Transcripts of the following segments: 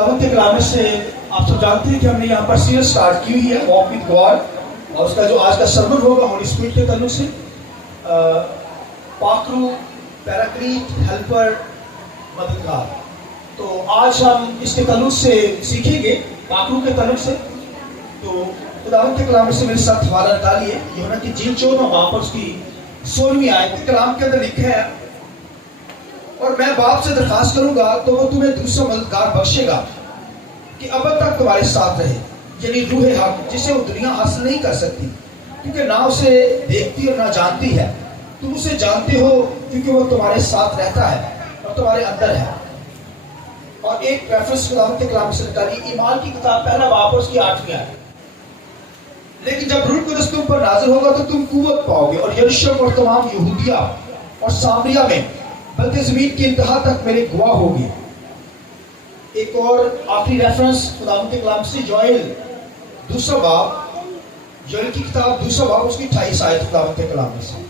खुदावंत के कलाम से आप सब जानते हैं कि हमने यहाँ पर सीरीज स्टार्ट की हुई है वॉक विद गॉड, और उसका जो आज का सर्मन होगा होली स्पिरिट के ताल्लुक से पाकरू, पैराक्लीट, हेल्पर, मददगार। तो आज हम इसके ताल्लुक से सीखेंगे पाकरू के ताल्लुक से। तो खुदावंत के कलाम से मेरे साथ हवाला डालिए यूहन्ना की इंजील 14वां बाब पर उसकी 16वीं आयत कलाम के अंदर लिखा है, और मैं बाप से दरखास्त करूंगा तो वो तुम्हें दूसरा मददगार बख्शेगा कि अब तक तुम्हारे साथ रहे, यानी रूह हक, जिसे वो दुनिया हासिल नहीं कर सकती क्योंकि ना उसे देखती और ना जानती है। तुम उसे जानते हो क्योंकि वो तुम्हारे साथ रहता है और तुम्हारे अंदर है। और एक रेफरेंस खुदावंत के कलाम से निकालिए, ईमान की किताब पहला बाब उसकी 8वीं आयत। लेकिन जब रूह कुद्दस तुम पर नाज़िल होगा तो तुम कुव्वत पाओगे और यरूशलेम और तमाम यहूदिया और सामरिया में बल्कि ज़मीन की इंतहा तक मेरे गवाह होगी। एक और आखिरी रेफरेंस खुदावंत के कलाम से जोएल दूसरा बाब, जोएल की किताब दूसरा बाब उसकी 28 आयत खुदावंत के कलाम में से।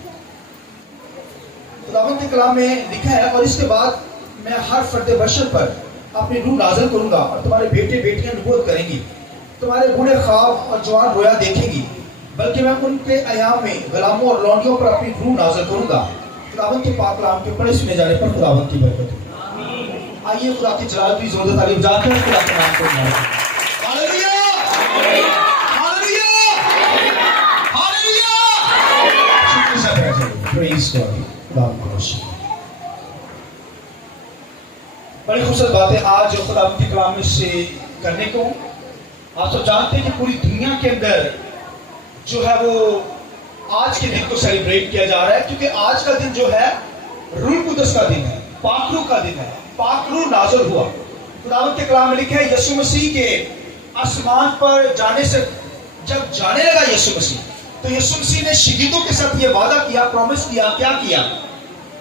खुदावंत के कलाम में लिखा है, और इसके बाद मैं हर फर्द बशर पर अपनी रूह नाज़िल करूंगा और तुम्हारे बेटे बेटियां नबूवत करेंगी, तुम्हारे बूढ़े ख्वाब और जवान रोया देखेंगी, बल्कि मैं उनके अयाम में गुलामों और लौंडियों पर अपनी रूह नाज़िल करूंगा। खुदावंत के पाक कलाम के पढ़े सुने जाने पर खुदावंत की बरकत हो। आइए खुदा की जलाल की जोरदार तारीफ जाकर खुदा के नाम को हालेलुया, हालेलुया, हालेलुया। शुक्र से बैठे, प्रेज़ गॉड, खुदा को रोशन। बड़ी खूबसूरत बात है आज जो खुदावंत के कलाम में से करने को। आप सब जानते हैं कि पूरी दुनिया के अंदर जो है वो आज के दिन को सेलिब्रेट किया जा रहा है, क्योंकि आज का दिन जो है रूह कुद्दस का दिन है, पाकरू का दिन है। पाकरू नाज़िल हुआ। खुदावंत के कलाम में लिखा है, यीशु मसीह के आसमान पर जाने से जब जाने लगा यीशु मसीह, तो यीशु मसीह ने शहीदों के साथ ये वादा किया, प्रॉमिस किया, क्या किया?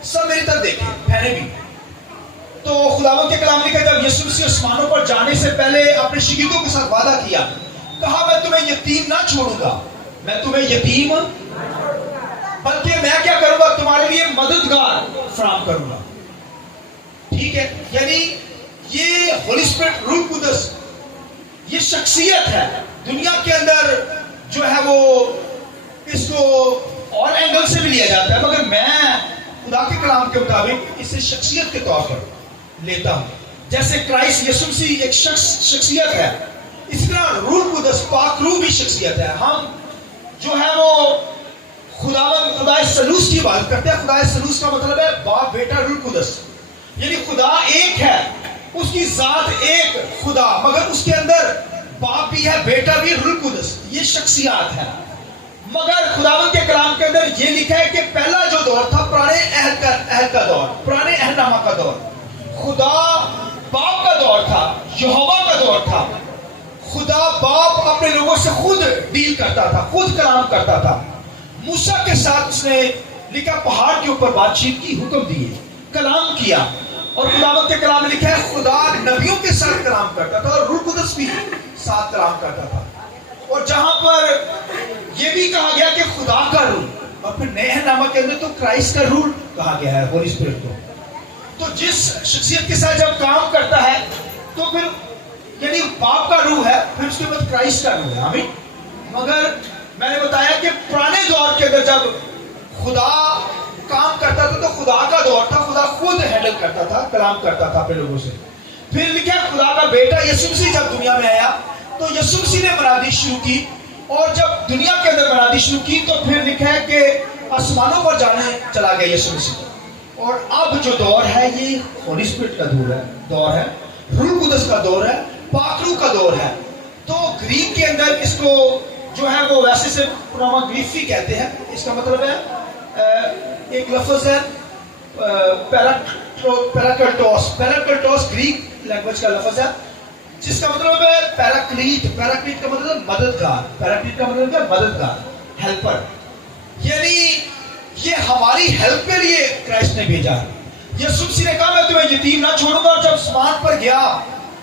सब मेरी तरफ देखे, मैंने भी। तो खुदावंत के कलाम में लिखा है, जब यीशु मसीह आसमानों पर जाने से पहले अपने शहीदों के साथ वादा किया, कहा मैं तुम्हें यतीम ना छोड़ूंगा, मैं तुम्हें यतीम बल्कि मैं क्या करूंगा, तुम्हारे लिए मददगार फराहम करूंगा। ठीक है, यानी ये होली स्पिरिट, रूह कुद्दस, ये शख्सियत है दुनिया के अंदर जो है वो इसको और एंगल से भी लिया जाता है, मगर मैं खुदा के कलाम के मुताबिक इसे शख्सियत के तौर पर लेता हूं। जैसे क्राइस्ट यीशु मसीह एक शख्सियत है, इस तरह रूह कुद्दस पाक रूह भी शख्सियत है। हम जो है वो खुदाए सलूस की इबादत करते हैं। खुदाए सलूस का मतलब है बाप, बेटा, रूह कुद्दस, यानी खुदा एक है, उसकी जात एक खुदा, मगर उसके अंदर बाप भी है, बेटा भी, रूह कुद्दस, ये शख्सियत है। मगर खुदावंत के कलाम के अंदर ये लिखा है कि पहला जो दौर था पुराने अहद का दौर, पुराने अहदनामा का दौर, खुदा बाप का दौर था, यहोवा का दौर था। खुदा बाप अपने लोगों से खुद डील करता था, खुद कलाम करता था। मूसा के साथ उसने लिखा, पहाड़ के ऊपर बातचीत की, हुक्म दिए, कलाम किया। और खुदावंत के कलाम में लिखा है खुदा नबियों के साथ कलाम करता था और रूह कुद्दस भी साथ कलाम करता था। और जहां पर यह भी कहा गया कि खुदा का रूह, और फिर नए अहदनामा के अंदर तो क्राइस्ट का रूह कहा गया है, होली स्पिरिट को। तो जिस शख्सियत के साथ जब काम करता है तो फिर यानी बाप का रूह है, फिर उसके बाद क्राइस्ट का रूह है। आमीन। मगर मैंने बताया कि पुराने दौर के अंदर जब खुदा काम करता था तो खुदा का दौर था, खुदा खुद हैंडल करता था, कलाम करता था अपने लोगों से। फिर लिखा खुदा का बेटा यीशु मसीह जब दुनिया में आया तो यीशु मसीह ने मनादी शुरू की, और जब दुनिया के अंदर मनादी शुरू की तो फिर लिखा है कि आसमानों पर जाने चला गया यीशु मसीह। और अब जो दौर है ये होली स्पिरिट का दौर है, रूह कुद्दस का दौर है, पाकरू का दौर है। तो ग्रीक के अंदर इसको जो है वो वैसे से प्रोमाग्रीफी कहते हैं। इसका मतलब है एक लफ्ज है पैराकल्टोस, ग्रीक लैंग्वेज का लफ्ज है, जिसका मतलब है पैराक्लीट। पैराक्लीट का मतलब मददगार, पैराक्लीट का मतलब है मददगार, हेल्पर। यानी ये हमारी हेल्प के लिए क्राइस्ट ने भेजा है। यीशु मसीह ने कहा मैं तुम्हें यतीम ना छोड़ूंगा, और जब आसमान पर गया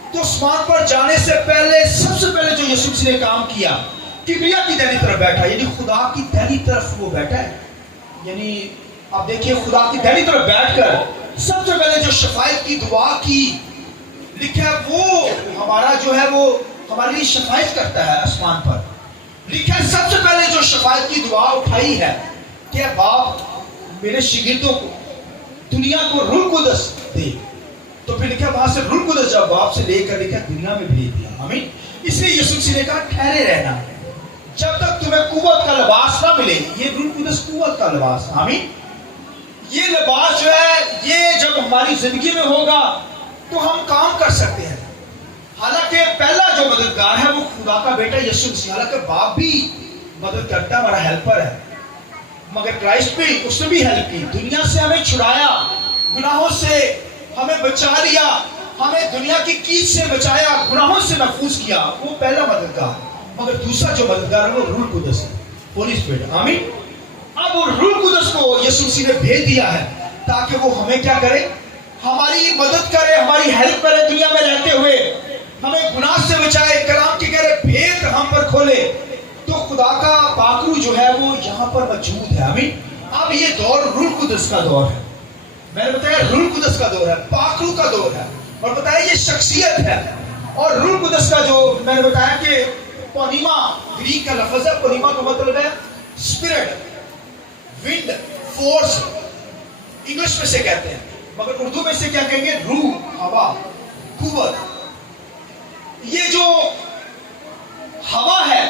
तो आसमान पर जाने से पहले सबसे पहले जो यीशु मसीह ने काम किया, किबरिया की दाहिनी तरफ बैठा, यानी खुदा की दाहिनी तरफ वो बैठा है। यानी आप देखिए खुदा की दाहिनी तरफ बैठकर सबसे पहले जो शफायत की दुआ की لکھا ہے وہ ہمارا جو ہے وہ ہمارے لیے شفاعت کرتا ہے آسمان پر. لکھا ہے سب سے پہلے جو شفاعت کی دعا اٹھائی ہے کہ باپ میرے شاگردوں کو دنیا کو روح القدس دے. تو پھر لکھا وہاں سے روح القدس جب باپ سے لے کر لکھا دنیا میں بھیج دیا. آمین. اس لیے یسوع مسیح نے کہا ٹھہرے رہنا جب تک تمہیں قوت کا لباس نہ ملے. یہ روح القدس قوت کا لباس. آمین. یہ لباس جو ہے یہ جب ہماری زندگی میں ہوگا تو ہم کام کر سکتے ہیں. حالانکہ پہلا جو مددگار ہے وہ خدا کا بیٹا یسوع مسیح. حالانکہ باپ بھی مدد کرتا ہے, ہمارا ہیلپر ہے, مگر کرائسٹ بھی اس نے بھی ہیلپ کی. دنیا سے ہمیں چھڑایا, گناہوں سے ہمیں بچا لیا, ہمیں دنیا کی کیچ سے بچایا, گناہوں سے محفوظ کیا. وہ پہلا مددگار. مگر دوسرا جو مددگار ہے وہ روح القدس ہے, ہولی اسپرٹ. آمین. اب وہ روح القدس کو یسوع مسیح نے بھیج دیا ہے تاکہ وہ ہمیں کیا کرے, ہماری مدد کرے, ہماری ہیلپ کرے دنیا میں رہتے ہوئے, ہمیں گناہ سے بچائے, کلام کی کہہ رہے بھید ہم پر کھولے. تو خدا کا پاکرو جو ہے وہ یہاں پر موجود ہے. آمین. اب یہ دور روح القدس کا دور ہے. میں نے بتایا روح القدس کا دور ہے, پاکرو کا دور ہے, اور بتایا یہ شخصیت ہے. اور روح القدس کا جو میں نے بتایا کہ پونیما گریک کا لفظ ہے. پونیما کا مطلب ہے اسپرٹ, ونڈ, فورس. انگلش میں سے کہتے ہیں, مگر اردو میں سے کیا کہیں گے, روح, ہوا, قوت. یہ جو ہوا ہے,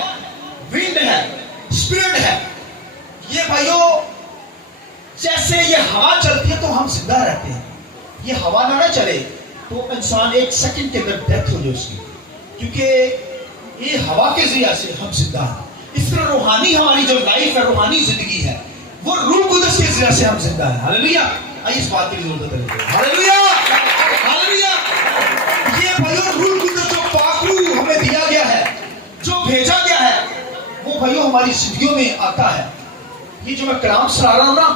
ونڈ ہے, اسپرٹ ہے, یہ بھائیوں جیسے یہ ہوا چلتی ہے تو ہم زندہ رہتے ہیں. یہ ہوا نہ چلے تو انسان ایک سیکنڈ کے اندر ڈیتھ ہو جائے اس کی, کیونکہ یہ ہوا کے ذریعے سے ہم زندہ ہیں. اس طرح روحانی ہماری جو لائف ہے, روحانی زندگی ہے, وہ روح القدس کے ذریعے سے ہم زندہ ہیں. ہاللیلویا. آئیے اس بات کی ضرورت ہے. ہاللیلویا, ہاللیلویا. یہ بھائیوں روح القدس جو پاکرو ہمیں دیا گیا ہے, جو بھیجا گیا ہے, وہ بھائیوں ہماری زندگیوں میں آتا ہے. یہ جو میں کلام سنا رہا ہوں نا,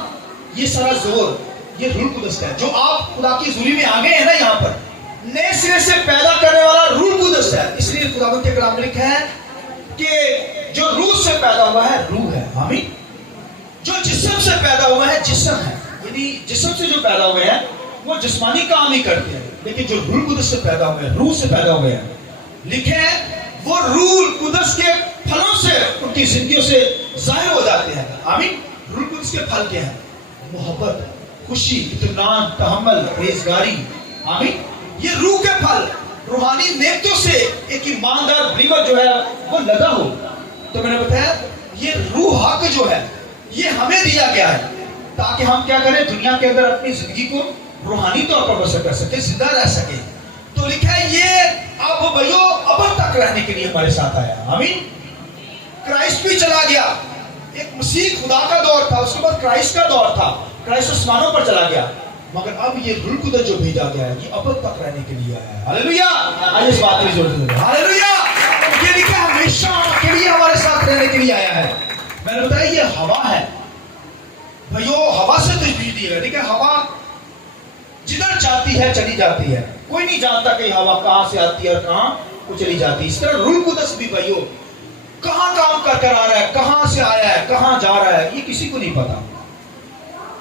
یہ سارا زور یہ روح القدس کا ہے. جو آپ خدا کی حضوری میں آ گئے ہیں نا, یہاں پر نئے سرے سے پیدا کرنے والا روح القدس ہے. اس لیے خدا کے کلام میں لکھا ہے کہ جو روح سے پیدا ہوا ہے روح ہے. آمین. جو جسم سے پیدا ہوا ہے جسم ہے. یعنی جسم سے جو پیدا ہوئے ہیں وہ جسمانی کام ہی کرتے ہیں, لیکن جو روح القدس سے پیدا ہوئے ہیں, روح سے پیدا ہوئے ہیں, لکھے ہیں وہ روح القدس کے پھلوں سے ان کی زندگیوں سے ظاہر ہو جاتے ہیں. آمین. روح القدس کے پھل کیا ہیں؟ محبت, خوشی, اطمینان, تحمل, پرہیزگاری. آمین. یہ روح کے پھل روحانی نعمتوں سے ایک ایماندار بلیور جو ہے وہ لگا ہو. تو میں نے بتایا یہ روح حق جو ہے یہ ہمیں دیا گیا ہے تاکہ ہم کیا کریں, دنیا کے اندر اپنی زندگی کو روحانی طور پر بسر کر سکے, زندہ رہ سکے. تو لکھا ہے یہ اب بھائیو ابد تک رہنے کے لیے ہمارے ساتھ آیا. آمین. کرائسٹ بھی چلا گیا, ایک مسیح خدا کا دور تھا, اس کے بعد کرائسٹ کا دور تھا, کرائسٹ آسمانوں پر چلا گیا, مگر اب یہ روح القدس جو بھیجا گیا ہے یہ ابد تک رہنے کے لیے آیا ہے. ہاللیلویا. آئیے اس بات کی ضرورت ہے. ہاللیلویا. یہ لکھا ہے ہمیشہ کے لیے ہمارے ساتھ رہنے کے لیے آیا ہے. میں نے بتایا یہ ہوا ہے بھائیو, ہوا سے تشبیہ دی ہے. دیکھیں ہوا جدھر جاتی ہے چلی جاتی ہے, کوئی نہیں جانتا کہ ہوا کہاں سے آتی ہے اور کہاں کو چلی جاتی ہے. اس طرح روح القدس بھی بھائیو کہاں کام کر کر آ رہا ہے, کہاں سے آیا ہے, کہاں جا رہا ہے, یہ کسی کو نہیں پتا.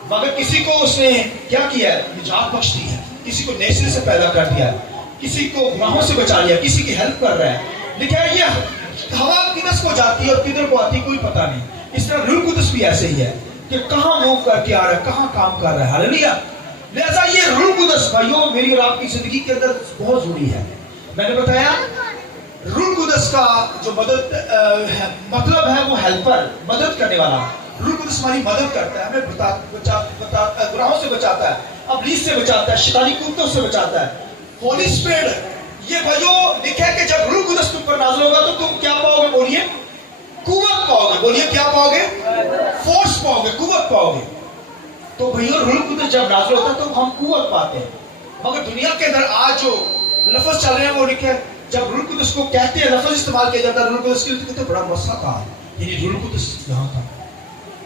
مگر کسی کو اس نے کیا کیا ہے, نجات بخش دی ہے, کسی کو نئے سرے سے پیدا کر دیا ہے, کسی کو گناہوں سے بچا لیا, کسی کی ہیلپ کر رہا ہے. لکھا ہے یہ ہوا کدھر کو جاتی ہے اور کدھر کو آتی ہے کوئی پتا نہیں. اس طرح روح القدس بھی ایسے ہی ہے کہ کہاں موو کر کے آ رہا ہے, کہاں کام کر رہا ہے. ہاللیلویا. لہذا یہ روح القدس بھائیوں میری اور آپ کی زندگی کے اندر بہت ضروری ہے. میں نے بتایا روح القدس کا جو مدد مطلب ہے وہ ہیلپر, مدد کرنے والا. روح القدس ہماری مدد کرتا ہے, ہمیں گناہوں سے بچاتا ہے, ابلیس سے بچاتا ہے, شیطانی قوتوں سے بچاتا ہے. ہولی اسپرٹ یہ بھائیوں لکھا ہے کہ جب روح القدس تم پر نازل ہوگا تو تم کیا پاؤ گے, بولیے قوت پاؤ گے. بولیے کیا پاؤ گے, فورس پاؤ گے, قوت پاؤ گے. تو بھائیوں روح القدس جب نازل ہوتا ہے تو ہم قوت پاتے ہیں. مگر دنیا کے اندر آج جو لفظ چل رہے ہیں وہ لکھے جب روح القدس کو کہتے ہیں, لفظ استعمال کیا جاتا ہے روح القدس کے لیے, تو کہتے ہیں بڑا مسئلہ تھا, یعنی روح القدس یہاں تھا.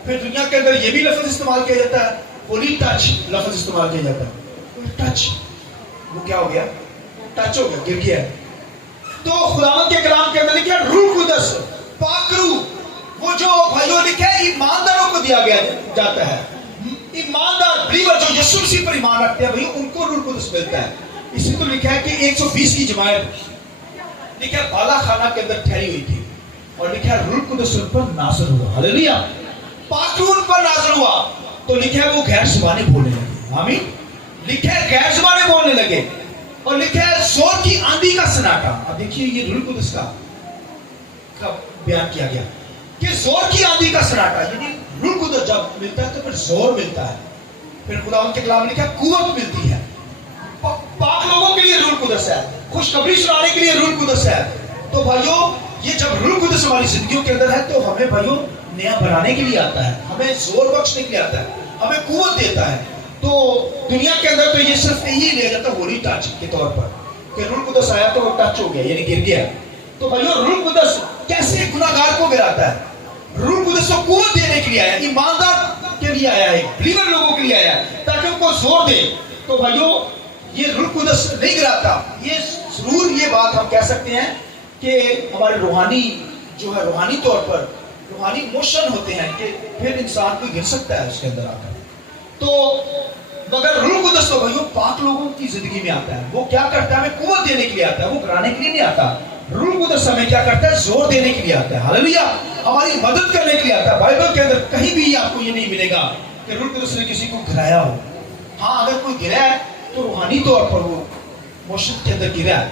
پھر دنیا کے اندر یہ بھی لفظ استعمال کیا جاتا ہے, ہولی ٹچ لفظ استعمال کیا جاتا ہے. ٹچ وہ کیا ہو گیا, ٹچ ہو گیا, گر گیا. تو خداوند کے کلام کے اندر لکھا روح القدس پاکرو وہ جو بھائیوں لکھا ہے ایمانداروں کو دیا گیا جاتا ہے. ایماندار بلیور جو یسوع مسیح پر ایمان رکھتے ہیں بھائی ان کو روح القدس ملتا ہے. इसी तो लिखा है कि 120 की जमात लिखा है बाला खाना के अंदर ठहरी हुई थी और लिखा है रूह कुदस उन पर नाज़िल हुआ। हालेलुया। पाकून पर नाज़िल हुआ तो लिखा है वो गैर ज़ुबानी बोलने लगे। आमीन। लिखा है गैर ज़ुबानी बोलने लगे और लिखा है जोर की आंधी का सन्नाटा। अब देखिए ये रूह कुदस का बयान किया गया कि जोर की आंधी का सन्नाटा, यानी रूह कुदस जब मिलता है तो फिर जोर मिलता है, फिर खुदावंद के कलाम में लिखा है कुव्वत मिलती है। पाक लोगों के लिए रूह कुदस है, खुशखबरी सुनाने के लिए रूह कुदस है। तो भाइयों ये जब रूह कुदस हमारी जिंदगियों के अंदर है तो हमें भाइयों नया बनाने के लिए आता है, हमें जोर बख्शने के लिए आता है, हमें कुव्वत देता है। तो दुनिया के अंदर तो ये सिर्फ यही लिया जाता है होली टच के तौर पर कि रूह कुदस आया तो वो टच हो गया यानी गिर गया। तो भाइयों रूह कुदस कैसे गुनाहगार को गिराता है? रूह कुदस को कुव्वत देने के लिए आया, ईमानदार के लिए आया है, बिलीवर लोगों के लिए आया है ताकि उनको जोर दे। तो भाइयों ये रूह कुदस नहीं गिराता। ये जरूर ये बात हम कह सकते हैं कि हमारे रूहानी जो है, रूहानी तौर पर रूहानी इमोशन होते हैं कि फिर इंसान को गिर सकता है उसके अंदर आकर। तो मगर रूह कुदस तो भाइयों पाक लोगों की जिंदगी में आता है। वो क्या करता है? हमें कुव्वत देने के लिए आता है, वो गिराने के लिए नहीं आता। रूह कुदस हमें क्या करता है? जोर देने के लिए आता है। हालेलुया। हमारी मदद करने के लिए आता है। बाइबल के अंदर कहीं भी आपको ये नहीं मिलेगा कि रूह कुदस ने किसी को गिराया हो। हाँ, अगर कोई गिरा है तो रूहानी तौर पर वो मोशन के अंदर गिरा है,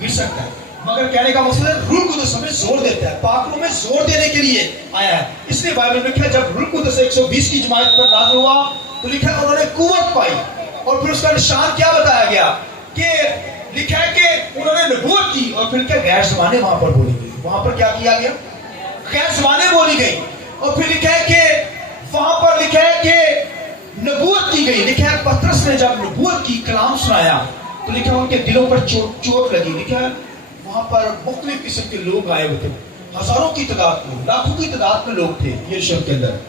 गिर सकता है। मगर कहने का मतलब है रूह कुदस हमें जोर देता है, पाकों में जोर देने के लिए आया है। इसलिए बाइबल में लिखा है जब रूह कुदस 120 की जमात पर नाज़िल हुआ तो लिखा है उन्होंने कुव्वत पाई। और फिर उसका निशान क्या बताया गया कि लिखा है कि उन्होंने नबूवत की और फिर क्या गैर ज़बानें वहां पर बोली गई। वहां पर क्या किया गया? गैर ज़बानें बोली गई। और फिर लिखा है कि वहां पर लिखा है कि नबूवत की गई। लिखा है पतरस ने जब नबूवत की कलाम सुनाया तो लिखा है उनके दिलों पर चोट लगी। लिखा है वहां पर मुख्तलिफ किस्म के लोग आए हुए थे, हजारों की तादाद में, लाखों की तादाद में लोग थे यरूशलेम के अंदर।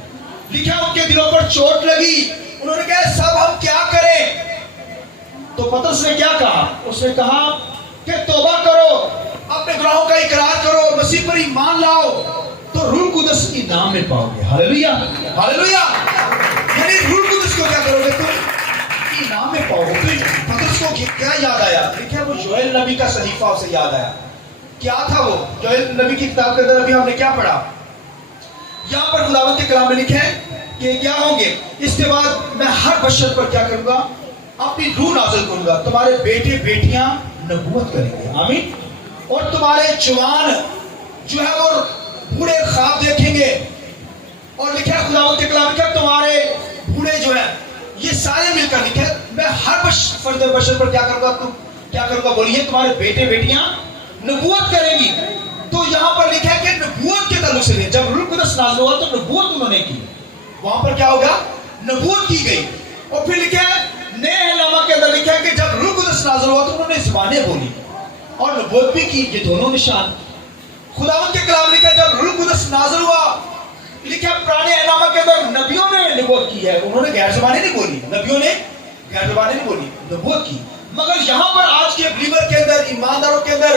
लिखा उनके दिलों पर चोट लगी। उन्होंने कहा सब हम क्या करें? तो पतरस ने क्या कहा? उसने कहा कि तौबा करो, अपने गुनाहों का इकरार करो, मसीह पर ईमान लाओ तो रूह कुदस के नाम में पाओगे। हालेलुया। हालेलुया। यानी रूह कुदस को क्या करोगे? तुम इनाम में पाओगे। तो पतरस को क्या याद आया? लिखा वो योएल नबी का सहीफा उसे याद आया। क्या था वो? योएल नबी की किताब के अंदर अभी हमने क्या पढ़ा? यहाँ पर खुदावंद के कलाम में लिखा है कि क्या होंगे? इसके बाद मैं हर बशर पर क्या करूंगा? अपनी रूह नाज़िल करूंगा, तुम्हारे बेटे बेटियां नबूवत करेंगे। आमीन। और तुम्हारे जवान जो है वो बूढ़े ख्वाब देखेंगे। और लिखा है खुदावंद के कलाम में तुम्हारे बूढ़े जो है ये सारे मिलकर, लिखा है मैं हर फर्द बशर पर क्या करूंगा? तुम क्या करूंगा? बोलिए तुम्हारे बेटे बेटियां नबूवत करेंगी। तो यहाँ पर लिखा है कि नबूवत के ताल्लुक से जब रूह कुदस नाज़िल हुआ तो नबूवत उन्होंने की। वहां पर क्या होगा? नबूवत की गई। और फिर लिखा है नए नामा के अंदर लिखा है कि जब रूह कुदस नाज़िल हुआ तो उन्होंने ज़ुबानें बोली और नबूवत भी की। ये दोनों निशान खुदावंद के कलाम लिखा है जब रूह कुदस नाज़िल हुआ, लिखा है पुराने नामा के अंदर नबियों ने नबूवत की है, उन्होंने गैर ज़बानें नहीं बोली, नबियों ने गैर ज़बानें नहीं बोली, नबूवत की। मगर यहाँ पर आज के बिलीवर के अंदर, ईमानदारों के अंदर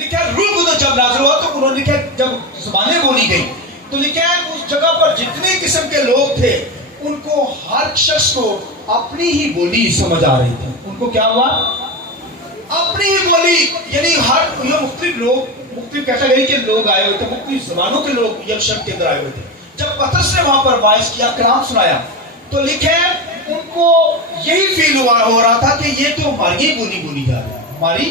लिखा है रूह कुदस जब नाज़िल हुआ तो उन्होंने लिखा है जब ज़बानें बोली गई तो लिखा है उस जगह पर जितने किस्म के लोग थे उनको हर शख्स को अपनी ही बोली समझ आ रही थी। उनको क्या हुआ? अपनी ही बोली। यानी हर ये मुख्तलिफ लोग, मुख्तलिफ कैटेगरी के लोग आए हुए थे, मुख्तलिफ ज़बानों के लोग यरूशलेम के अंदर आए हुए थे। जब पतरस ने वहां पर वाइस किया, कलाम सुनाया तो लिखे उनको यही फील हो रहा था कि ये तो हमारी ही बोली बोली जा रही है, हमारी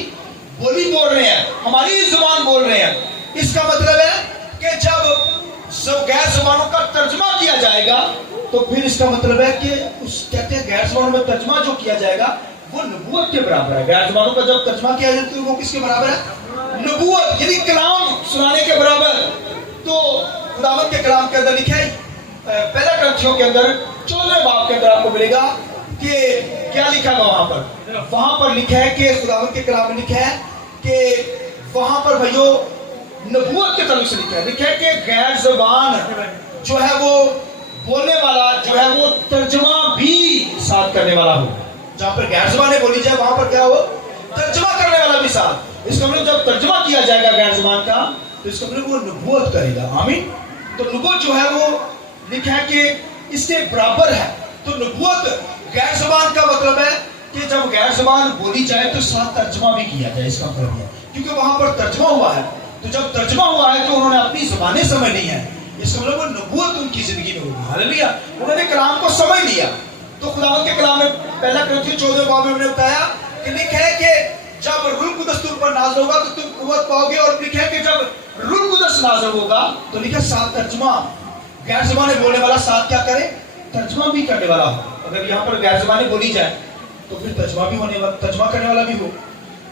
बोली बोल रहे हैं, हमारी ही जुबान बोल रहे हैं। इसका मतलब है कि जब गैर जुबानों का तर्जमा किया जाएगा तो फिर इसका मतलब है कि उस कहते हैं गैर जुबानों में तर्जमा जो किया जाएगा वो नबूवत के बराबर है। गैर जुबानों का जब तर्जमा किया जाए तो वो किसके बराबर है? नबूवत, यानी कलाम सुनाने के बराबर। तो खुदावंद के कलाम के अंदर लिखा है पहला ग्रंथियों के अंदर 14वें बाब के अंदर आपको मिलेगा कि क्या लिखा है वहां पर लिखा है कि खुदावंद के कलाम में लिखा है कि वहां पर भाइयों नबूवत के तरफ से लिखा है कि गैर ज़बान जो है वो बोलने वाला जो है वो तर्जमा भी साथ करने वाला हो। जहां पर गैर ज़बानें बोली जाए वहां पर क्या हो? तर्जमा करने वाला भी साथ। इसका मतलब जब तर्जमा किया जाएगा गैर ज़बान का तो इसका मतलब वो नबूवत करेगा। आमीन। तो नबूवत जो है वो लिखा है कि इसके बराबर है। तो नबूवत गैर ज़बान का मतलब है کہ جب غیر زبان بولی جائے تو ساتھ ترجمہ بھی کیا جائے. اس کا مطلب ہے کیونکہ وہاں پر ترجمہ ہوا ہے, تو جب ترجمہ ہوا ہے تو انہوں نے اپنی زبانیں سمجھ لی ہیں. اس کا مطلب وہ نبوت ان کی زندگی میں ہوگی. ہاللیلویہ. انہوں نے کلام کو سمجھ لیا. تو خداوند کے کلام میں پہلا کرنتھیوں 14 باب میں بتایا کہ لکھا ہے کہ جب روح القدس تم پر نازل ہوگا تو تم قوت پاؤ گے, اور لکھا ہے کہ جب روح القدس نازل ہوگا تو لکھا ساتھ ترجمہ, غیر زبانیں بولنے والا ساتھ کیا کرے, ترجمہ بھی کرنے والا ہو. اگر یہاں پر غیر زبانیں بولی جائے تو پھر ترجمہ بھی ہونے والا, ترجمہ کرنے والا بھی ہو.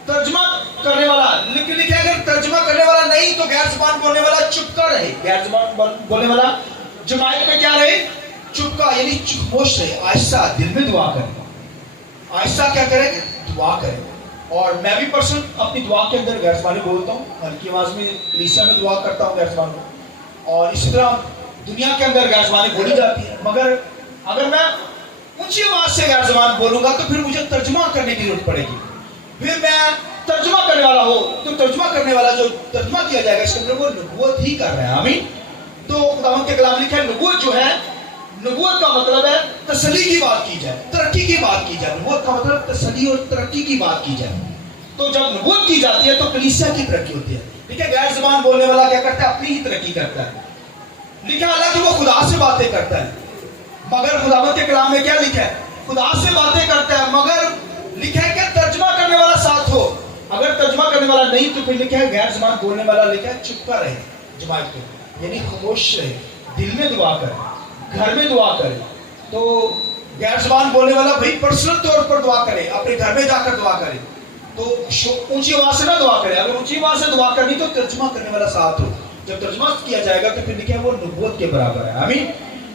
ترجمہ کرنے والا لکھا ہے اگر ترجمہ کرنے والا نہیں تو غیر زبان بولنے والا چپ کا رہے. غیر زبان بولنے والا جماعت میں کیا رہے, چپ کا, یعنی خاموش رہے, آہستہ دل میں دعا کرے, آہستہ کیا کرے, دعا کرے. اور میں بھی پرسن اپنی دعا کے اندر غیر زبانی بولتا ہوں, ہلکی آواز میں کلیسیا میں دعا کرتا ہوں غیر زبان میں, اور اسی طرح دنیا کے اندر غیر زبانی بولی جاتی ہے. مگر اگر میں اونچی آواز سے غیر زبان بولوں گا تو پھر مجھے ترجمہ کرنے کی ضرورت پڑے گی. پھر میں ترجمہ کرنے والا ہو تو ترجمہ کرنے والا جو ترجمہ کیا جائے گا اس کے اندر وہ نبوت ہی کر رہا ہے. آمین. تو خداوند کے کلام لکھا ہے نبوت جو ہے, نبوت کا مطلب ہے تسلی کی بات کی جائے, ترقی کی بات کی جائے. نبوت کا مطلب تسلی اور ترقی کی بات کی جائے. تو جب نبوت کی جاتی ہے تو کلیسیا کی ترقی ہوتی ہے. ٹھیک ہے. غیر زبان بولنے والا کیا کرتا ہے, اپنی ہی ترقی کرتا ہے. لکھا حالانکہ وہ خدا سے باتیں کرتا ہے, مگر خداوند کے کلام میں کیا لکھا ہے, خدا سے باتیں کرتا ہے, مگر لکھا ہے کہ ترجمہ کرنے والا ساتھ ہو. اگر ترجمہ کرنے والا نہیں تو پھر لکھا ہے غیر زبان بولنے والا لکھا ہے چپکا رہے جماعت کو, یعنی خاموش رہے, دل میں دعا کرے, گھر میں دعا کرے. تو غیر زبان بولنے والا بھائی پرسنل طور پر دعا کرے, اپنے گھر میں جا کر دعا کرے. تو اونچی آواز سے نہ دعا کرے. اگر اونچی آواز سے دعا کرنی تو ترجمہ کرنے والا ساتھ ہو. جب ترجمہ کیا جائے گا تو پھر لکھا ہے وہ نبوت کے برابر ہے. آمین.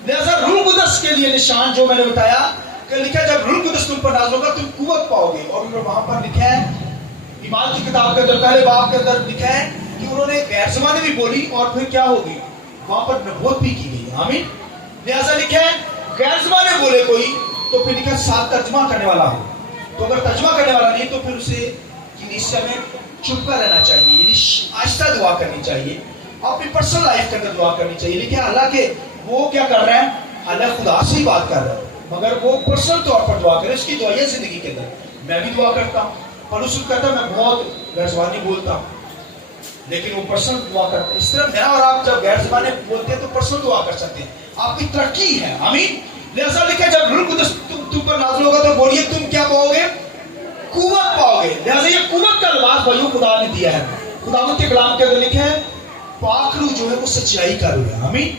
لہذا روح القدس کے لیے نشان جو میں نے بتایا کہ لکھا ہے جب روح القدس تم پر نازل ہوگا تم قوت پاؤ گے. اور وہاں پر لکھا ہے ایمان کی کتاب کے اندر پہلے باب کے اندر لکھا ہے کہ انہوں نے غیر زبانیں بھی بولی اور پھر کیا ہوگی, وہاں پر نبوت بھی کی گئی. آمین. لہذا لکھا ہے غیر زبانیں بولے کوئی تو پھر لکھا ہے ساتھ ترجمہ کرنے والا ہو. تو اگر ترجمہ کرنے والا نہیں تو پھر اسے کلیسیا میں چپ کر رہنا چاہیے, یعنی آہستہ دعا کرنی چاہیے, اپنی پرسنل لائف کے اندر دعا کرنی چاہیے. لیکن حالانکہ وہ کیا کر رہا ہے, حالانکہ خدا سے ہی بات کر رہا ہے, مگر وہ پرسنل طور پر دعا کرے. اس کی دعائیں زندگی کے اندر میں بھی دعا کرتا ہوں, پولس کہتا ہے میں بہت غیر زبانی بولتا ہوں لیکن وہ پرسنل دعا کرتا ہے. اس طرح میں اور آپ جب غیر زبانیں بولتے ہیں تو پرسنل دعا کر سکتے ہیں, آپ کی ترقی ہے. آمین. لہذا لکھا جب روح القدس تم پر نازل ہوگا تو بولیے تم کیا پاؤ گے, قوت پاؤ گے. لہذا یہ قوت کا لباس بھائیوں خدا نے دیا ہے. خداوند کے کلام کے اندر لکھا ہے پاک روح جو ہے وہ سچائی کا روح ہے. آمین.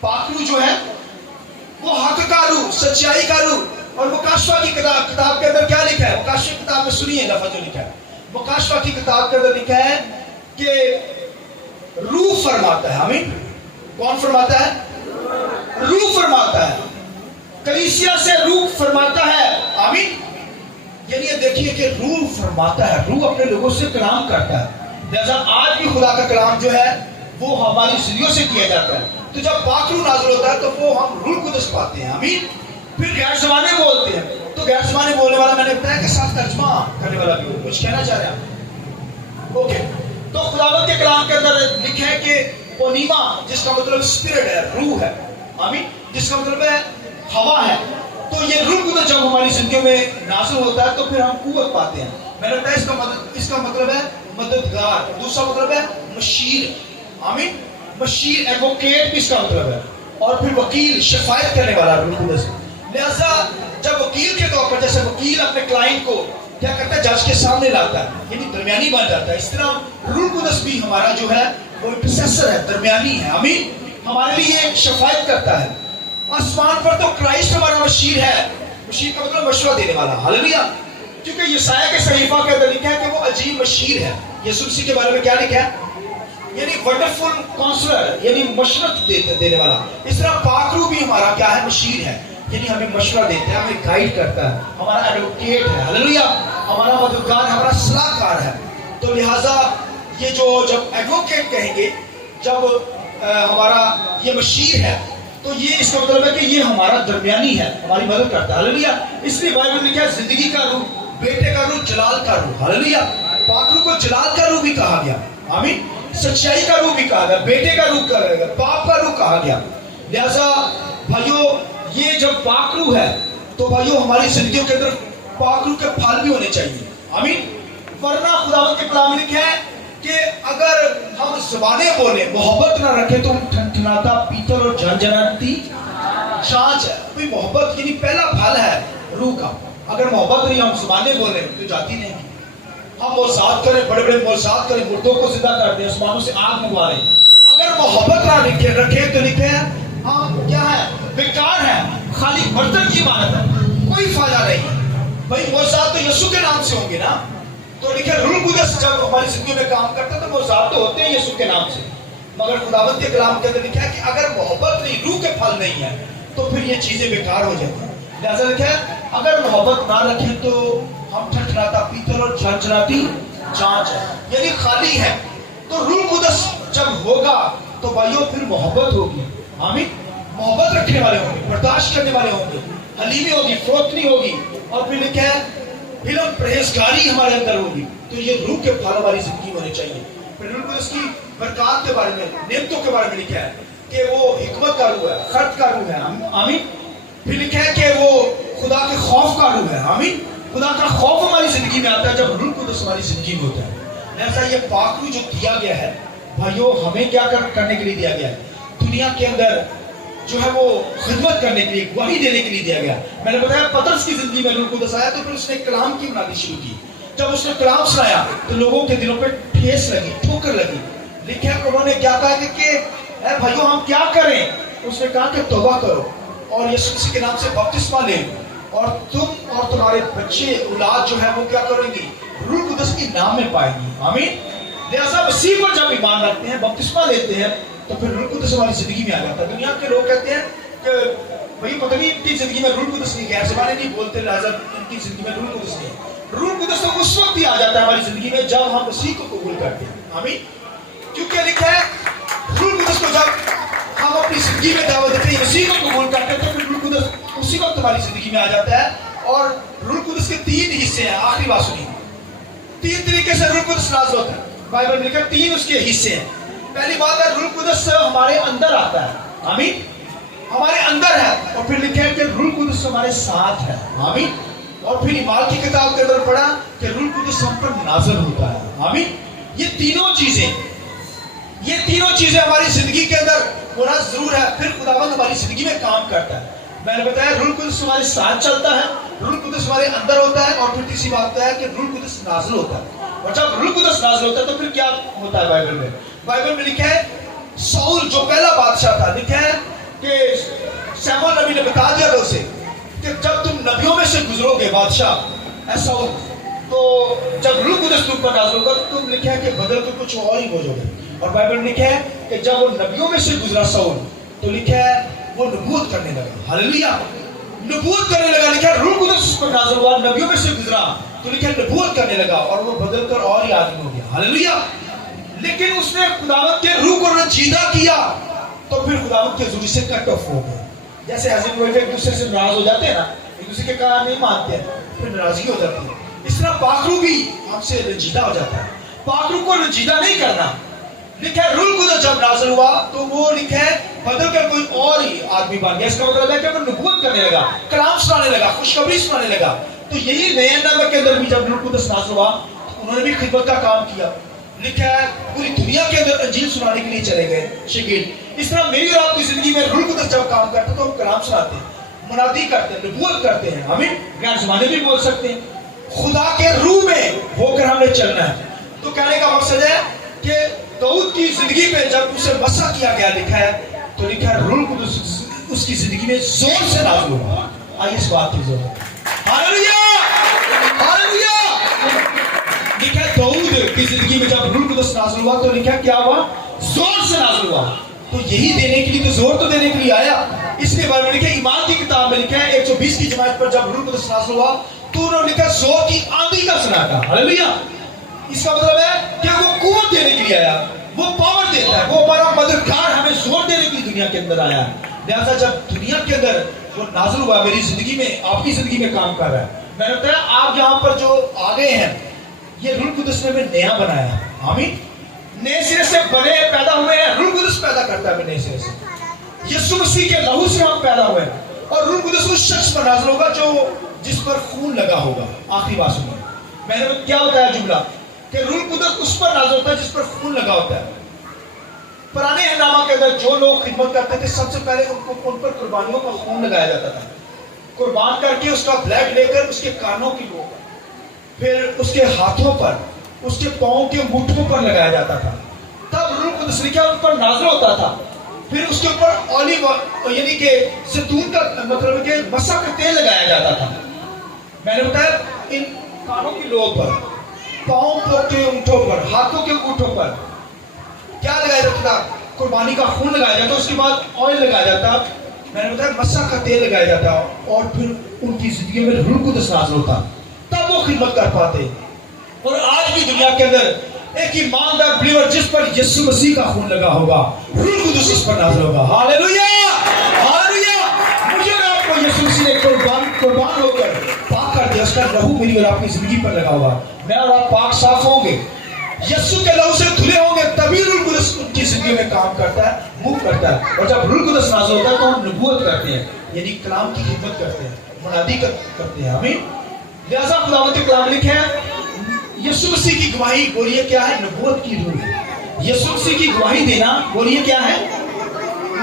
پاک روح جو ہے وہ حق کا روح, سچائی کا روح. اور مکاشفہ کی کتاب کے اندر کیا لکھا ہے, مکاشفہ کی کتاب میں سنیے لفظ جو لکھا ہے. مکاشفہ کی کتاب کے اندر لکھا ہے کہ روح فرماتا ہے. آمین. کون فرماتا ہے, روح فرماتا ہے. کلیسیا سے روح فرماتا ہے. آمین. یعنی یہ دیکھیے کہ روح فرماتا ہے, روح اپنے لوگوں سے کلام کرتا ہے. لہذا آج بھی خدا کا کلام جو ہے وہ ہماری زندگیوں سے کیا جاتا ہے. تو جب پاک روح نازل ہوتا ہے تو وہ ہم روح القدس پاتے ہیں. آمین. پھر غیر زبانیں بولتے ہیں تو غیر زبانیں بولنے والا میں نے بتایا کہ ساتھ ترجمہ کرنے والا بھی ہو. کچھ کہنا چاہ رہے ہیں اوکے. تو خداوند کے کلام کے اندر لکھا ہے کہ اونیما جس کا مطلب اسپرٹ ہے, روح ہے. آمین. جس کا مطلب ہے ہوا ہے. تو یہ روح القدس جب ہماری زندگیوں میں نازل ہوتا ہے تو پھر ہم قوت پاتے ہیں. میں نے بتایا اس کا مطلب ہے مددگار. دوسرا مطلب ہے مشیر. آمین. مشیر ایڈوکیٹ بھی اس کا مطلب ہے. اور پھر وکیل, شفاعت کرنے والا روح القدس. لہذا جب وکیل کے طور پر جیسے وکیل اپنے کلائنٹ کو کیا کرتا ہے, جج کے سامنے لاتا ہے, یعنی درمیانی بن جاتا ہے, اس طرح روح القدس بھی ہمارا جو ہے وہ انٹرسیسر ہے, درمیانی ہے. آمین. ہمارے لیے شفاعت کرتا ہے. آسمان پر تو کرائسٹ ہمارا مشیر ہے. مشیر کا مطلب مشورہ دینے والا. ہاللیلویہ. کیونکہ یسایہ کے صحیفہ کے اندر لکھا ہے کہ وہ عجیب مشیر ہے. یسوع مسیح کے بارے میں کیا لکھا ہے, یعنی ونڈرفل کاؤنسلر, یعنی مشورت دینے والا. اس طرح پاک روح بھی ہمارا کیا ہے, مشیر ہے, یعنی ہمیں مشورہ دیتا ہے, ہمیں گائیڈ کرتا ہے, ہمارا ایڈوکیٹ ہے. ہاللیلویہ. ہمارا مددگار, ہمارا صلاح کار ہے. تو لہٰذا یہ جو جب ایڈوکیٹ کہیں گے, جب ہمارا یہ مشیر ہے تو یہ اس کا مطلب ہے کہ یہ ہمارا درمیانی ہے, ہماری مدد کرتا ہے. ہاللیلویہ. اس لیے بائبل میں کیا ہے, زندگی کا روح, بیٹے کا روح, جلال کا روح. ہاللیلویہ. پاک روح کو جلال کا روح بھی کہا گیا. آمین. سچائی کا روح بھی کہا گیا, بیٹے کا روح کہا گیا, پاپ کا روح کہا گیا. لہذا بھائیو یہ جب پاک روح ہے تو بھائیو ہماری زندگیوں کے اندر पाक रूह के फल भी होने चाहिए, आमीन। वरना खुदावंद के कलाम में लिखा है कि अगर हम ज़बानें बोले मोहब्बत ना रखें तो ठनठनाता पीतल और झंझनाती छाछ है। भाई मोहब्बत के लिए पहला फल है रूह का। अगर मोहब्बत नहीं, हम ज़बानें बोले तो जाती नहीं। हम मोसाद करें, बड़े बड़े मोसाद करें, मुर्दों को जिंदा कर दें, आसमानों से आग मंगवा लें, अगर मोहब्बत ना रखें तो लिखे हम क्या है, बेकार है, खाली बर्तन की इबादत है, कोई फायदा नहीं। भाई मोसाद तो यीशु के नाम से होंगे ना, तो लिखे रूह कुदस जब हमारी जिंदगी में काम करता है तो मोसाद तो होते हैं यीशु के नाम से। मगर खुदावंद के कलाम के अंदर लिखा है कि अगर मोहब्बत नहीं, रूह के फल नहीं है, तो फिर ये चीजें बेकार हो जाती हैं। लिहाजा लिखा है अगर मोहब्बत ना रखें तो हम ठठराता पीतल और झंझनाती जांच है, यानी खाली है। तो रूह कुदस जब होगा तो भाइयों फिर मोहब्बत होगी, आमीन। मोहब्बत रखने वाले होंगे, बर्दाश्त करने वाले होंगे, हलीमी होगी, फरोख्तनी होगी, और फिर लिखा है फिर हम परहेजगारी हमारे अंदर होगी। तो ये रूह के फल हमारी जिंदगी में होने चाहिए। फिर रूह कुदस की बरकत के बारे में, नेमतों के बारे में लिखा है कि वो हिकमत का रूह है, खर्च का रूह है, आमीन। फिर लिखा है कि वो खुदा के खौफ का रूह है, आमीन। खुदा का खौफ हमारी जिंदगी में आता है जब रूह कुदस हमारी जिंदगी में होता है। ऐसा ये पाक रूह जो दिया गया है भाइयों, हमें क्या करने के लिए दिया गया है? दुनिया के अंदर जो है वो खिदमत करने के लिए, वही देने के लिए दिया गया। मैंने बताया पतरस की जिंदगी में रूह कुदस आया तो फिर उसने कलाम की बुनादी शुरू की। जब उसने कलाम सुनाया तो लोगों के दिलों पे ठेस लगी, ठोकर लगी। लिखा है उन्होंने क्या कहा कि भाइयों हम क्या करें? उसने कहा कि तौबा करो और यीशु मसीह के नाम से बपतिस्मा ले, और तुम और तुम्हारे बच्चे औलाद जो है वो क्या करेंगी? रूह कुदस के नाम में पाएंगी, आमीन। लिहाजा मसीह पर जब ईमान रखते हैं, बपतिस्मा लेते हैं, तो फिर रूह कुदस हमारी जिंदगी में आ जाता है। दुनिया के लोग कहते हैं कि भाई पता नहीं इनकी जिंदगी में रूह कुदस नहीं, गैर ज़बानें नहीं बोलते, लिहाजा इनकी जिंदगी में रूह कुदस नहीं। रूह कुदस तो उस वक्त ही आ जाता है हमारी जिंदगी में जब हम मसीह को कबूल करते हैं, आमीन। क्योंकि लिखा है रूह कुदस को जब हम अपनी जिंदगी में दावत देते हैं, मसीह को कबूल करते हैं, तो फिर रूह कुदस उसी वक्त हमारी जिंदगी में आ जाता है। और रूह कुदस के 3 हिस्से हैं। आखिरी बात सुनिए, 3 तरीके से रूह कुदस नाज़िल होता है। बाइबल में लिखा 3 उसके हिस्से हैं। पहली बात है रूह कुदस हमारे अंदर आता है, आमीन, हमारे अंदर है। और फिर लिखा है कि रूह कुदस हमारे साथ है, आमीन। और फिर ईमान की किताब के अंदर पढ़ा कि रूह कुदस हम पर नाज़िल होता है, आमीन। ये तीनों चीजें हमारी जिंदगी के अंदर होना जरूर है, फिर खुदावंद हमारी जिंदगी में काम करता है। मैंने बताया रूह कुदस हमारे साथ चलता है, रूह कुदस हमारे अंदर होता है, और फिर तीसरी बात है कि रूह कुदस नाज़िल होता है। और जब रूह कुदस नाज़िल होता है तो फिर क्या होता है? बाइबल में लिखा है शाऊल जो पहला बादशाह था, लिखा है कि शमूएल नबी ने बता दिया था उसे कि जब तुम नबियों में से गुजरोगे बादशाह ऐसा हो, तो जब रूह कुदस तुम पर नाज़िल होगा तो तुम लिखा है कि बदल के कुछ और ही हो जाओगे। और बाइबल में लिखा है कि जब वो नबियों में से गुजरा शाऊल, तो लिखा है वो नबूवत करने लगा, हालेलुया, नबूवत करने लगा। लिखा है रूह कुदस उस पर नाज़िल हुआ, नबियों में से गुजरा, तो लिखा है नबूवत करने लगा, और वो बदल कर और ही आदमी हो गया, हालेलुया। लेकिन उसने खुदावंद के रूह को रंजीदा किया, तो फिर खुदावंद के ज़ुरी से कट ऑफ हो गया। जैसे हस्बैंड वाइफ एक दूसरे से नाराज हो जाते हैं ना, एक दूसरे के काम नहीं मानते हैं, फिर नाराजगी हो जाती है। इस तरह पाक भी हमसे रंजीदा हो जाता है। पाक को रंजीदा नहीं करना। लिखा है रूह कुदस जब नाज़िल हुआ तो वो लिखा है बदल कर कोई और ही आदमी बन गया। इसका मतलब है कि वो नबूवत करने लगा, कलाम सुनाने लगा, खुशखबरी सुनाने लगा। तो यही नए नबी के अंदर भी जब रूह कुदस नाज़िल हुआ तो उन्होंने भी खिदमत का काम किया। लिखा है पूरी दुनिया के अंदर अंजील सुनाने के लिए चले गए शकील। इस तरह मेरी और आपकी जिंदगी में रूह कुदस जब काम करते तो हम कलाम सुनाते हैं, मुनादी करते हैं, नबूवत करते हैं, हमें गैर ज़बानें भी बोल सकते हैं। खुदा के रूह में होकर हमने चलना है। तो कहने का मकसद है कि दाऊद की जिंदगी पे जब उसे मसा किया गया, लिखा है तो लिखा है रूह कुदस उसकी जिंदगी में जोर से नाज़िल हुआ। आइए इस बात की जरूरत, हालेलुया, हालेलुया। लिखा है दाऊद की जिंदगी में जब रूह कुदस नाज़िल हुआ तो लिखा क्या हुआ? जोर से नाज़िल हुआ। तो यही देने के लिए, तो जोर तो देने के लिए आया। इसके बारे में लिखा ईमान की किताब में लिखा है 120 की जमात पर जब रूह कुदस नाज़िल हुआ तो उन्होंने लिखा जोर की आंधी का सन्नाटा, हालेलुया। इसका मतलब है कि वो कुव्वत देने के लिए आया, वो पावर देता है, वो हमारा मददगार, हमें जोर देने के लिए दुनिया के अंदर आया है। लिहाजा जब दुनिया के अंदर वो नाज़िल हुआ, मेरी जिंदगी में, आपकी जिंदगी में काम कर रहा है। मैंने बताया आप यहाँ पर जो आ गए हैं, ये रूह कुदस ने हमें नया बनाया है, आमीन। नए सिरे से बने पैदा हुए हैं, रूह कुदस पैदा करता है नए सिरे से। यीशु मसीह के लहू से हम पैदा हुए हैं, और रूह कुदस उस शख्स पर नाज़िल होगा जो جس پر خون لگا ہوگا. آخری بات سنیں, میں نے کیا بتایا جملہ کہ روح القدس اس پر نازل ہوتا ہے جس پر خون لگا ہوتا ہے. پرانے اہنامہ کے اندر جو لوگ خدمت کرتے تھے سب سے پہلے ان پر قربانیوں کا خون لگایا جاتا تھا. قربان کر کے اس کا بلڈ لے کر اس کے کانوں کی لو پر, پھر اس کے ہاتھوں پر, اس کے پاؤں کے مٹھوں پر لگایا جاتا تھا. تب روح القدس کیا ان پر نازل ہوتا تھا. پھر اس کے اوپر اولیو یعنی کہ زیتون کا مطلب کہ مسح کا تیل لگایا جاتا تھا. میں نے بتایا ان کانوں کی لو پر, پاؤں کے انٹھوں پر, ہاتھوں کے انٹھوں پر کیا لگایا جاتا تھا, قربانی کا خون لگایا جاتا, اس کے بعد آئل لگایا جاتا, میں نے بتایا مسح کا تیل لگایا جاتا, اور پھر ان کی زندگی میں روح القدس نازل ہوتا, تب وہ خدمت کر پاتے. اور آج بھی دنیا کے اندر ایک ایماندار بلیور جس پر یسوع مسیح کا خون لگا ہوگا, روح القدس اس پر نازل ہوگا. Hallelujah hallelujah. مجھے آپ کو یسوع مسیح نے قربان ہو کر پاک کر دیا, اس کا لہو میری اور آپ کی زندگی پر لگا ہوا. میں اور آپ پاک صاف ہوں گے, یسوع کے لہو سے دھلے ہوں گے, تبھی روح القدس ان کی زندگی میں کام کرتا ہے, موو کرتا ہے. اور جب روح القدس نازل ہوتا ہے تو ہم نبوت کرتے ہیں, یعنی کلام کی خدمت کرتے ہیں, منادی کرتے ہیں. آمین. لہذا خداوند کے کلام لکھے ہیں یسوع مسیح کی گواہی, بولیے کیا ہے, نبوت کی روح ہے. یسوع مسیح کی گواہی دینا, بولیے کیا ہے,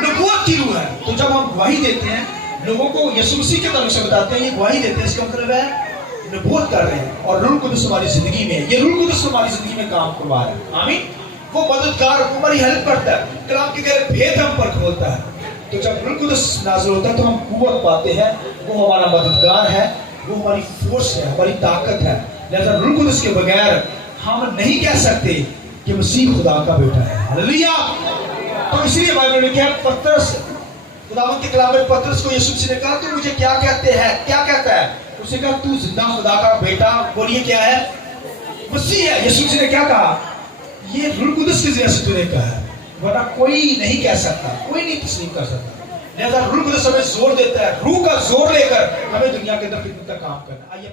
نبوت کی روح ہے. تو جب ہم گواہی دیتے ہیں, لوگوں کو یسوع مسیح کے تعلق سے بتاتے ہیں, یہ گواہی دیتے ہیں, اس کا مطلب ہے نبوت کر رہے ہیں. اور روح القدس ہماری زندگی میں, یہ روح القدس ہماری زندگی میں کام کروا رہا ہے. آمین. وہ مددگار, ہماری ہیلپ کرتا ہے, کلام کے گہرے بھید ہم پر کھولتا ہے. تو جب روح القدس نازل ہوتا ہے تو ہم قوت پاتے ہیں, وہ ہمارا مددگار ہے, وہ ہماری فورس ہے, ہماری طاقت ہے. لہذا روح القدس کے بغیر ہم نہیں کہہ سکتے کہ مسیح خدا کا بیٹا ہے. ہاللویا. تو اس لیے بائبل میں کیا, پترس, خداوند کے کلام میں پترس کو یسوع مسیح نے کہا تو مجھے کیا کہتے ہیں, کیا کہتا ہے, اس نے کہا تو زندہ خدا کا بیٹا, بولیے کیا ہے, مسیح ہے. یسوع مسیح نے کیا کہا, یہ روح القدس کی ذریعے سے تو نے کہا ہے, ورنہ کوئی نہیں کہہ سکتا, کوئی نہیں تسلیم کر سکتا. لہذا روح القدس ہمیں زور دیتا ہے, روح کا زور لے کر ہمیں دنیا کے اندر خدمت کا کام کرنا. آئیے